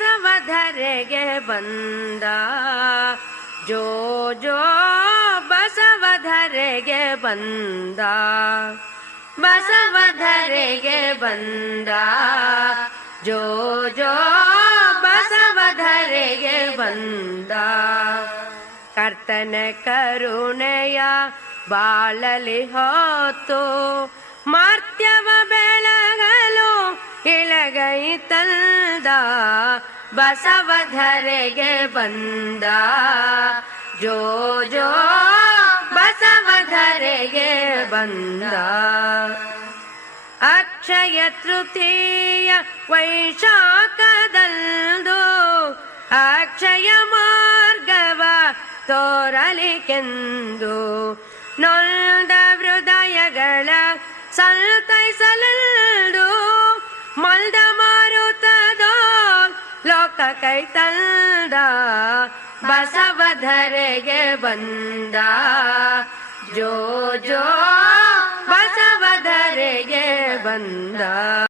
ಬಸವಧರೆಗೆ ಬಂದ ಜೋ ಜೋ ಬಸವಧರೆಗೆ ಬಂದ ಬಸವಧರೆಗೆ ಬಂದ ಜೋ ಜೋ ಬಸವಧರೆಗೆ ಬಂದ ಕರ್ತನ ಕರುಣೆಯ ಬಾಳಲಿ ಹೊತ್ತು ಮರ್ತ್ಯವ ಬೆಳಗಲು ಇಳಗೈ ತಂದ ಬಸವಧರೆಗೆ ಬಂದ ಜೋ ಜೋ ಬಸವಧರೆಗೆ ಬಂದ ಅಕ್ಷಯ ತೃತೀಯ ವೈಶಾಖದಂದು ಅಕ್ಷಯ ಮಾರ್ಗವ ತೋರಲಿಕೆಂದು ನೊಂದ ಹೃದಯಗಳ ಸಂತೈಸಲೆಂದು ಮಲ್ದ ಮಾರುತದೋ ಲೋಕ ಕೈ ತಂದ ಬಸವಧರೆಗೆ ಬಂದ ಜೋ ಜೋ ಬಸವಧರೆಗೆ ಬಂದ.